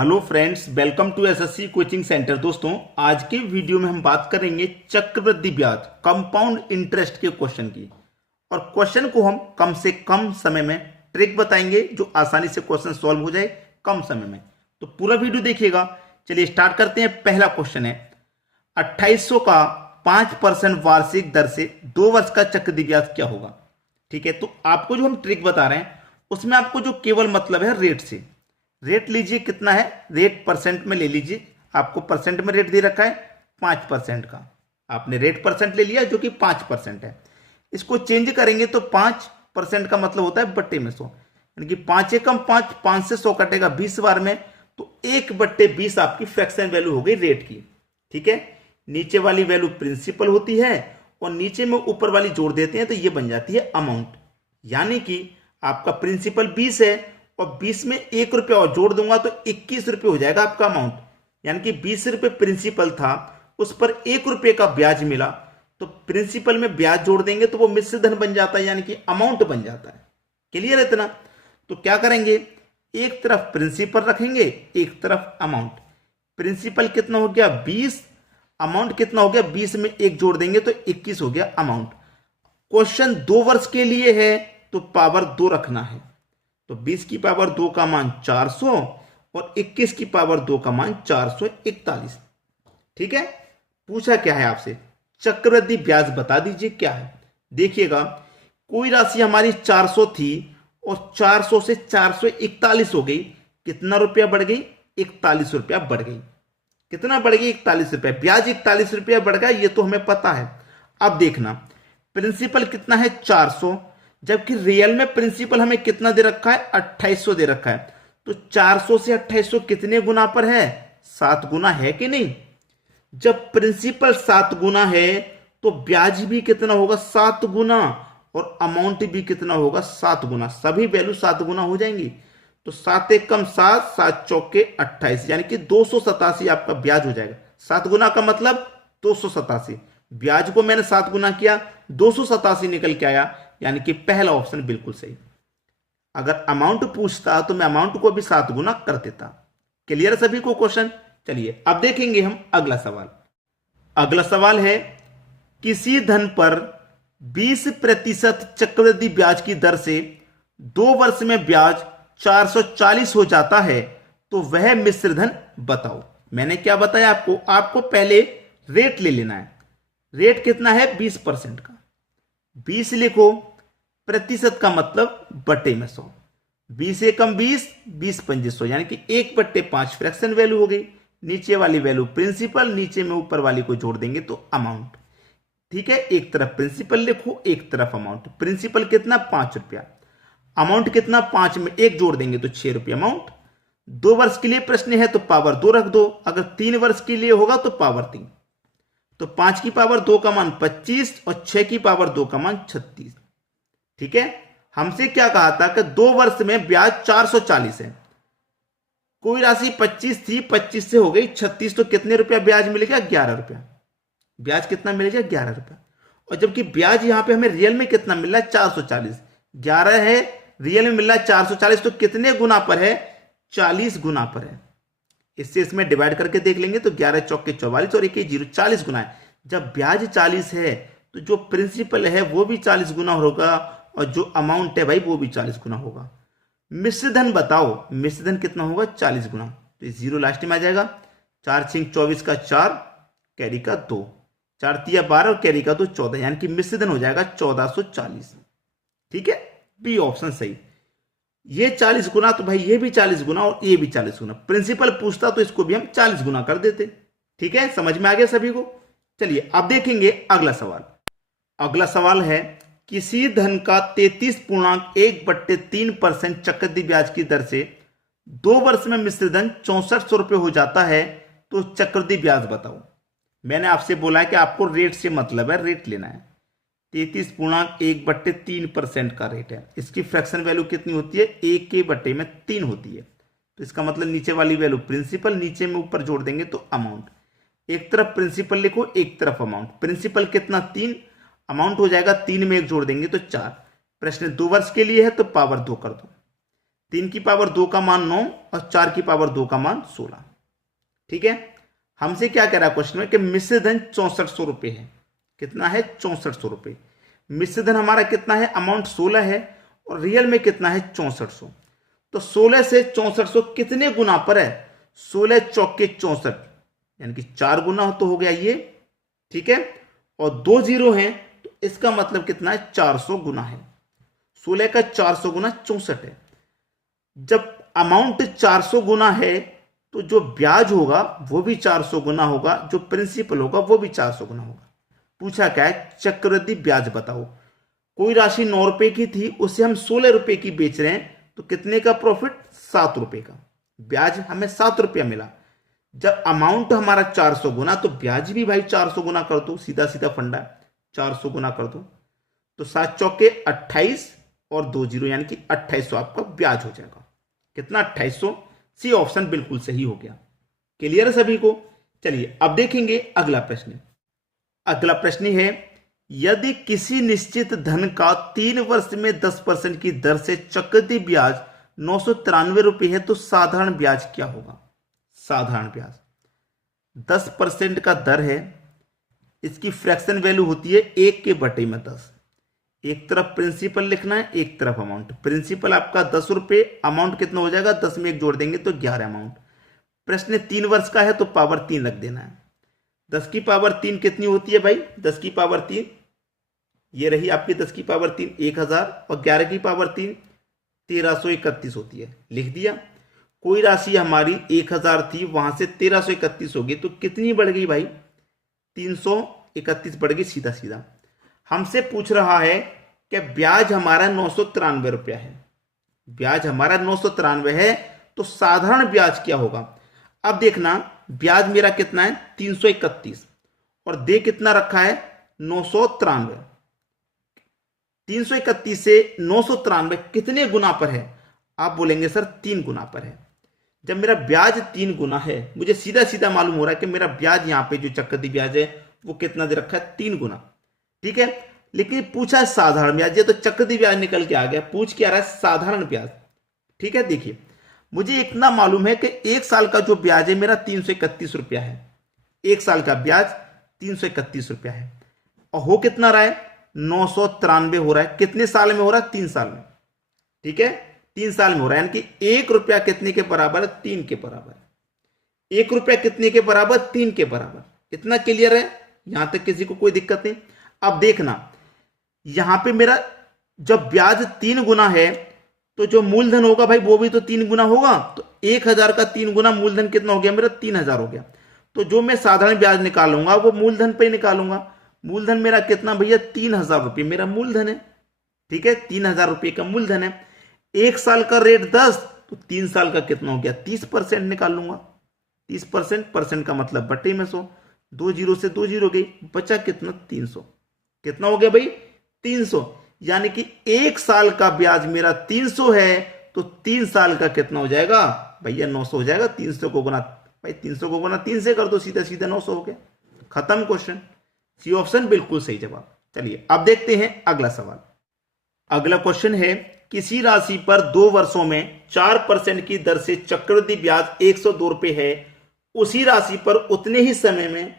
Hello friends, welcome to SSC coaching centre. दोस्तों, आज के वीडियो में हम बात करेंगे चक्रवृद्धि ब्याज कंपाउंड इंटरेस्ट के क्वेश्चन की। और क्वेश्चन को हम कम से कम समय में ट्रिक बताएंगे जो आसानी से क्वेश्चन सॉल्व हो जाए कम समय में। तो पूरा वीडियो देखिएगा। चलिए स्टार्ट करते हैं। पहला क्वेश्चन है 2800 का 5% वार्षिक दर से 2 वर्ष का चक्रवृद्धि ब्याज क्या होगा। ठीक है, तो आपको जो हम ट्रिक बता रहे हैं उसमें आपको जो केवल मतलब है रेट से। रेट लीजिए, कितना है रेट, परसेंट में ले लीजिए। आपको परसेंट में रेट दे रखा है 5% का, आपने रेट परसेंट ले लिया जो कि 5% है। इसको चेंज करेंगे तो 5% का मतलब होता है बट्टे में 100, यानी कि 5 एकम 5, 5 से 100 कटेगा 20 बार में, तो 1/20 आपकी फ्रैक्शन वैल्यू हो गई रेट की। ठीक है, नीचे वाली वैल्यू प्रिंसिपल होती है और नीचे में ऊपर वाली जोड़ देते हैं तो ये बन जाती है अमाउंट। यानी कि आपका प्रिंसिपल 20 है और 20 में 1 रुपया और जोड़ दूंगा तो 21 रुपये हो जाएगा आपका अमाउंट। यानी कि 20 रुपये प्रिंसिपल था, उस पर 1 रुपये का ब्याज मिला, तो प्रिंसिपल में ब्याज जोड़ देंगे तो वो मिश्र धन बन जाता है, यानी कि अमाउंट बन जाता है। क्लियर है इतना? तो क्या करेंगे, एक तरफ प्रिंसिपल रखेंगे, एक तरफ अमाउंट। प्रिंसिपल कितना हो गया 20, अमाउंट कितना हो गया 20 में 1 जोड़ देंगे तो 21 हो गया अमाउंट। क्वेश्चन 2 वर्ष के लिए है तो पावर 2 रखना है, तो 20 की पावर 2 का मान 400 और 21 की पावर 2 का मान 441। ठीक है, पूछा क्या है आपसे, चक्रवृद्धि ब्याज बता दीजिए क्या है। देखिएगा, कोई राशि हमारी 400 थी और 400 से 441 हो गई, कितना रुपया बढ़ गई 41 रुपया बढ़ गई। कितना बढ़ गई 41 रुपया, ब्याज 41 रुपया बढ़ गया, ये तो हमें पता है। अब देखना, प्रिंसिपल कितना है 400, जबकि रियल में प्रिंसिपल हमें कितना दे रखा है 2800 दे रखा है। तो 400 से 2800 कितने गुना पर है, 7 गुना है कि नहीं। जब प्रिंसिपल 7 गुना है तो ब्याज भी कितना होगा 7 गुना और अमाउंट भी कितना होगा 7 गुना। सभी वैल्यू 7 गुना हो जाएंगी। तो 7 एकम 7, 7 चौके 28, यानी कि 287 आपका ब्याज हो जाएगा। 7 गुना का मतलब 287, ब्याज को मैंने 7 गुना किया, 287 निकल के आया, यानी कि पहला ऑप्शन बिल्कुल सही। अगर अमाउंट पूछता तो मैं अमाउंट को भी 7 गुना कर देता। क्लियर सभी को क्वेश्चन? चलिए अब देखेंगे हम अगला सवाल। अगला सवाल है, किसी धन पर 20% चक्रवृद्धि ब्याज की दर से 2 वर्ष में ब्याज 440 हो जाता है तो वह मिश्र धन बताओ। मैंने क्या बताया आपको पहले रेट ले लेना है। रेट कितना है 20% का, 20 लिखो, प्रतिशत का मतलब बटे में 100, 20 एकम 20, 20 पंजे 100, यानी कि 1/5 फ्रैक्शन वैल्यू हो गई। नीचे वाली वैल्यू प्रिंसिपल, नीचे में ऊपर वाली को जोड़ देंगे तो अमाउंट। ठीक है, एक तरफ प्रिंसिपल लिखो, एक तरफ अमाउंट। प्रिंसिपल कितना 5 रुपया, अमाउंट कितना 5 में 1 जोड़ देंगे तो 6 रुपया अमाउंट। 2 वर्ष के लिए प्रश्न है तो पावर 2 रख दो, अगर 3 वर्ष के लिए होगा तो पावर 3। तो 5 की पावर 2 का मान 25 और 6 की पावर 2 का मान 36। ठीक है, हमसे क्या कहा था कि 2 वर्ष में ब्याज 440 है, कोई राशि 25 थी, 25 से हो गई 36, तो कितने रुपया ब्याज मिलेगा 11 रुपया। ब्याज कितना मिलेगा 11 रुपया। और जबकि ब्याज यहां पे हमें रियल में कितना मिल रहा है 440, 11 है, रियल में मिल रहा है 440, तो कितने गुना पर है 40 गुना पर है। इससे इसमें डिवाइड करके देख लेंगे तो 11 चौके 44 और 1 0, 40 गुना है। जब ब्याज 40 है तो जो प्रिंसिपल है वो भी 40 गुना होगा और जो अमाउंट है भाई वो भी 40 गुना होगा। मिश्र धन बताओ, मिश्र धन कितना होगा 40 गुना, तो 0 लास्ट में आ जाएगा। 4 6 24 का 4, कैरी का 2, 4 तिया 12 और कैरी का 2 14, यानी कि मिश्र धन हो जाएगा 1440। ठीक है, बी ऑप्शन सही। ये 40 गुना तो भाई ये भी 40 गुना और ये भी 40 गुना। प्रिंसिपल पूछता तो इसको भी हम 40 गुना कर देते। ठीक है, समझ में आ गया सभी को? चलिए अब देखेंगे अगला सवाल। अगला सवाल है, किसी धन का 33.1/3% चक्रवृद्धि ब्याज की दर से 2 वर्ष में मिश्र धन 6400 रुपये हो जाता है तो चक्रवृद्धि ब्याज बताओ। मैंने आपसे बोला है कि आपको रेट से मतलब है, रेट लेना है। 33.1/3% का रेट है, इसकी फ्रैक्शन वैल्यू कितनी होती है 1/3 होती है। तो इसका मतलब नीचे वाली वैल्यू प्रिंसिपल, नीचे में ऊपर जोड़ देंगे तो अमाउंट। एक तरफ प्रिंसिपल लिखो, एक तरफ अमाउंट। प्रिंसिपल कितना 3, अमाउंट हो जाएगा 3 में 1 जोड़ देंगे तो 4। प्रश्न 2 वर्ष के लिए है तो पावर 2 कर दो। 3 की पावर 2 का मान 9 और 4 की पावर 2 का मान 16। ठीक है, हमसे क्या कह रहा है क्वेश्चन में कि मिश्र धन 6400 रुपये है। कितना है? 6400 रुपये। मिश्र धन हमारा कितना है? अमाउंट 16 है और रियल में कितना है? 6400। तो 16 से 6400 कितने गुना पर है? 16 चौके 64, यानी कि 4 गुना तो हो गया ये। ठीक है, और 2 जीरो हैं तो इसका मतलब कितना है? 400 गुना है। 16 का 400 गुना 64 है। जब अमाउंट 400 गुना है तो जो ब्याज होगा वो भी 400 गुना होगा, जो प्रिंसिपल होगा वो भी 400 गुना होगा। पूछा क्या है? चक्रवृद्धि ब्याज बताओ। कोई राशि 9 रुपए की थी, उसे हम 16 रुपए की बेच रहे हैं, तो कितने का प्रॉफिट? 7 रुपए का। ब्याज हमें 7 रुपया मिला। जब अमाउंट हमारा 400 गुना, तो ब्याज भी भाई 400 गुना कर दो, सीधा सीधा फंडा, 400 गुना कर दो। तो 7 चौके 28 और 2 जीरो, यानी कि 2800 आपका ब्याज हो जाएगा। कितना? 2800। सी ऑप्शन बिल्कुल सही हो गया। क्लियर है सभी को? चलिए अब देखेंगे अगला प्रश्न। अगला प्रश्न है, यदि किसी निश्चित धन का 3 वर्ष में 10% की दर से चक्रवृद्धि ब्याज 993 रुपये है तो साधारण ब्याज क्या होगा? साधारण ब्याज 10% का दर है, इसकी फ्रैक्शन वैल्यू होती है 1 के बटे में 10। एक तरफ प्रिंसिपल लिखना है, एक तरफ अमाउंट। प्रिंसिपल आपका 10 रुपये, अमाउंट कितना हो जाएगा? 10 में 1 जोड़ देंगे तो 11 अमाउंट। प्रश्न 3 वर्ष का है तो पावर 3 रख देना है। 10 की पावर 3 कितनी होती है भाई? 10 की पावर 3 ये रही आपकी 10 की पावर 3 1000, और 11 की पावर 3 1331 होती है। लिख दिया। कोई राशि हमारी 1000 थी, वहां से 1331 होगी, तो कितनी बढ़ गई भाई? 331 बढ़ गई, सीधा सीधा। हमसे पूछ रहा है कि ब्याज हमारा 993 रुपया है। ब्याज हमारा 993 है तो साधारण ब्याज क्या होगा? अब देखना, ब्याज मेरा कितना है? 331, और दे कितना रखा है? 993। 331 से 993 कितने गुना पर है? आप बोलेंगे सर 3 गुना पर है। जब मेरा ब्याज 3 गुना है, मुझे सीधा सीधा मालूम हो रहा है कि मेरा ब्याज यहां पे जो चक्रवृद्धि ब्याज है वो कितना दे रखा है? 3 गुना। ठीक है, लेकिन पूछा है साधारण ब्याज, ये तो चक्रवृद्धि ब्याज निकल के आ गया, पूछ के आ रहा है साधारण ब्याज। ठीक है, देखिए मुझे इतना मालूम है कि 1 साल का जो ब्याज है मेरा 331 रुपया है। 1 साल का ब्याज 331 रुपया है, और हो कितना रहा है? 993 हो रहा है। कितने साल में हो रहा है? 3 साल में। ठीक है, 3 साल में हो रहा है, यानी कि 1 रुपया कितने के बराबर है? 3 के बराबर। 1 रुपया कितने के बराबर? 3 के बराबर। इतना क्लियर है? यहां तक किसी को कोई दिक्कत नहीं? अब देखना, यहां पे मेरा जब ब्याज 3 गुना है तो जो मूलधन होगा भाई वो भी तो 3 गुना होगा। तो 1000 का 3 गुना मूलधन कितना हो गया? मेरा 3000 हो गया। तो जो मैं साधारण ब्याज निकालूंगा वो मूलधन पे ही निकालूंगा। मूलधन मेरा कितना भैया? 3000 रुपये मेरा मूलधन है। ठीक है, 3000 रुपये का मूलधन है। 1 साल का रेट 10, तो 3 साल का कितना हो गया? 30% निकाल लूंगा। 30%, परसेंट का मतलब बटे में 100। 2 जीरो से 2 जीरो गई, बचा कितना? 300। कितना हो गया भाई? 300। यानी कि 1 साल का ब्याज मेरा 300 है, तो 3 साल का कितना हो जाएगा भैया? 900 हो जाएगा। 300 को गुना भाई 300 को गुना 3 से कर दो, सीधा सीधा 900 हो गया। खत्म क्वेश्चन। सी ऑप्शन बिल्कुल सही जवाब। चलिए अब देखते हैं अगला सवाल। अगला क्वेश्चन है, किसी राशि पर 2 वर्षों में 4% की दर से चक्रवृद्धि ब्याज 102 रुपये है, उसी राशि पर उतने ही समय में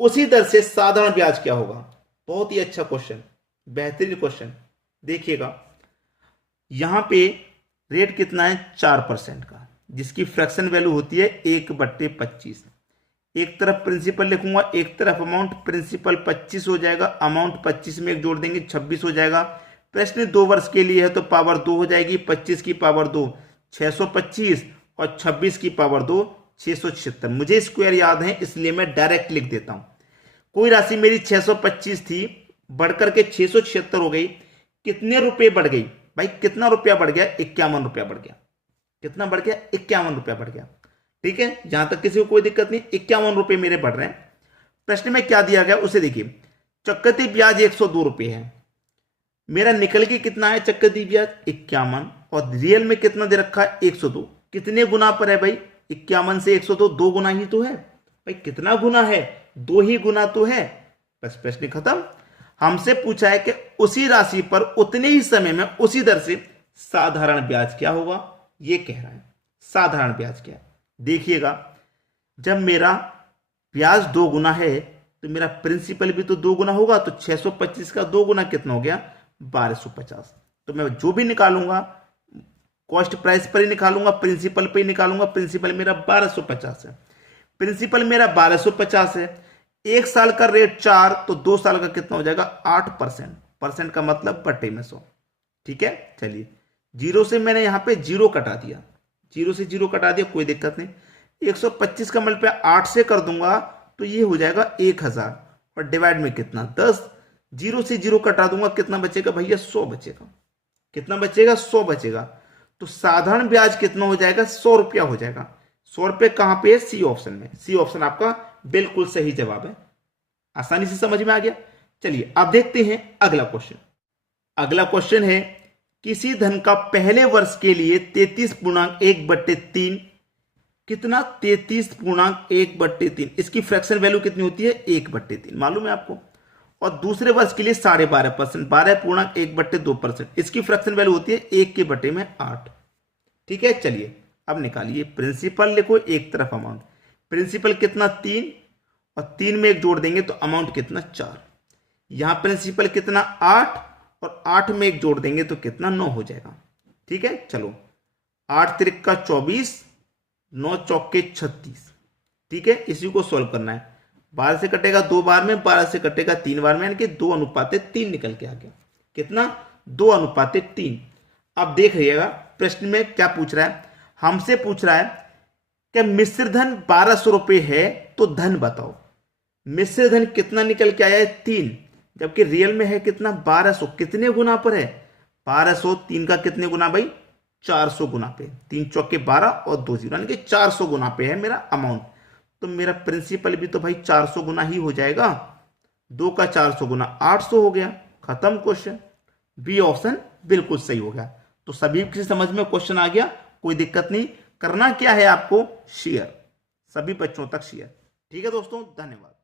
उसी दर से साधारण ब्याज क्या होगा? बहुत ही अच्छा क्वेश्चन, बेहतरीन क्वेश्चन। देखिएगा, यहां पे रेट कितना है? 4% का, जिसकी फ्रैक्शन वैल्यू होती है 1/25। एक तरफ प्रिंसिपल लिखूंगा, एक तरफ अमाउंट। प्रिंसिपल 25 हो जाएगा, अमाउंट 25 में 1 जोड़ देंगे 26 हो जाएगा। प्रश्न 2 वर्ष के लिए है तो पावर 2 हो जाएगी। 25 की पावर 2 625, और 26 की पावर 2 676। मुझे स्क्वायर याद है इसलिए मैं डायरेक्ट लिख देता हूं। कोई राशि मेरी 625 थी, बढ़कर के 676 हो गई। कितने रुपए बढ़ गई भाई? कितना रुपया बढ़ गया? 51 रुपया बढ़ गया। कितना बढ़ गया? 51 रुपया बढ़ गया। ठीक है, जहां तक किसी को कोई दिक्कत नहीं, 51 रुपये मेरे बढ़ रहे हैं। प्रश्न में क्या दिया गया उसे देखिए। चक्रवृद्धि ब्याज 102 रुपये है, मेरा निकल के कितना है चक्रवृद्धि ब्याज? 51, और रियल में कितना दे रखा है? 102। कितने गुना पर है भाई? 51 से 102 2 गुना ही तो है भाई। कितना गुना है? 2 ही गुना तो है। बस प्रश्न खत्म। हमसे पूछा है कि उसी राशि पर उतने ही समय में उसी दर से साधारण ब्याज क्या होगा? ये कह रहा है। साधारण ब्याज क्या है देखिएगा, जब मेरा ब्याज 2 गुना है तो मेरा प्रिंसिपल भी तो 2 गुना होगा, तो 625 का 2 गुना कितना हो गया 1250। तो मैं जो भी निकालूंगा कॉस्ट प्राइस पर ही निकालूंगा, प्रिंसिपल पे ही निकालूंगा। प्रिंसिपल मेरा 1250 है, प्रिंसिपल मेरा 1250 है। 1 साल का रेट 4, तो 2 साल का कितना हो जाएगा 8%। परसेंट का मतलब बट्टे में 100। ठीक है, चलिए जीरो से मैंने यहां पे जीरो कटा दिया, जीरो से जीरो कटा दिया, कोई दिक्कत नहीं। 125 का मल्टीप्लाई 8 से कर दूंगा तो ये हो जाएगा 1000, और डिवाइड में कितना 10। जीरो से जीरो कटा दूंगा, कितना बचेगा भैया 100 बचेगा। कितना बचेगा 100 बचेगा। तो साधारण ब्याज कितना हो जाएगा 100 रुपया हो जाएगा। 100 रुपये कहां पे है, सी ऑप्शन में। सी ऑप्शन आपका बिल्कुल सही जवाब है। आसानी से समझ में आ गया। चलिए अब देखते हैं अगला क्वेश्चन। अगला क्वेश्चन है, किसी धन का पहले वर्ष के लिए 33.1/3 कितना 33.1/3, इसकी फ्रैक्शन वैल्यू कितनी होती है 1/3, मालूम है आपको। और दूसरे वर्ष के लिए 12.5%, 12.1/2%, इसकी फ्रैक्शन वैल्यू होती है 1/8। ठीक है, चलिए अब निकालिए। प्रिंसिपल लिखो एक तरफ, अमाउंट प्रिंसिपल कितना 3, और 3 में 1 जोड़ देंगे तो अमाउंट कितना 4। यहां प्रिंसिपल कितना 8, और 8 में 1 जोड़ देंगे तो कितना 9 हो जाएगा। ठीक है, चलो 8 तिरिक 24, 9 चौके 36। ठीक है, इसी को सोल्व करना है। 12 से कटेगा 2 बार में, 12 से कटेगा 3 बार में, यानी कि 2:3 निकल के आ गया। कितना 2:3। अब देख रहिएगा प्रश्न में क्या पूछ रहा है, हमसे पूछ रहा है कि मिश्र धन 1200 रुपये है तो धन बताओ। मिश्र धन कितना निकल के आया है 3, जबकि रियल में है कितना 1200। कितने गुना पर है 1200, 3 का कितने गुना भाई 400 गुना पे। 3 चौके 12 और 2 0, यानी कि 400 गुना पे है मेरा अमाउंट। तो मेरा प्रिंसिपल भी तो भाई 400 गुना ही हो जाएगा। 2 का 400 गुना 800 हो गया। खत्म क्वेश्चन। बी ऑप्शन बिल्कुल सही हो गया। तो सभी की समझ में क्वेश्चन आ गया, कोई दिक्कत नहीं। करना क्या है आपको, शेयर, सभी बच्चों तक शेयर। ठीक है दोस्तों, धन्यवाद।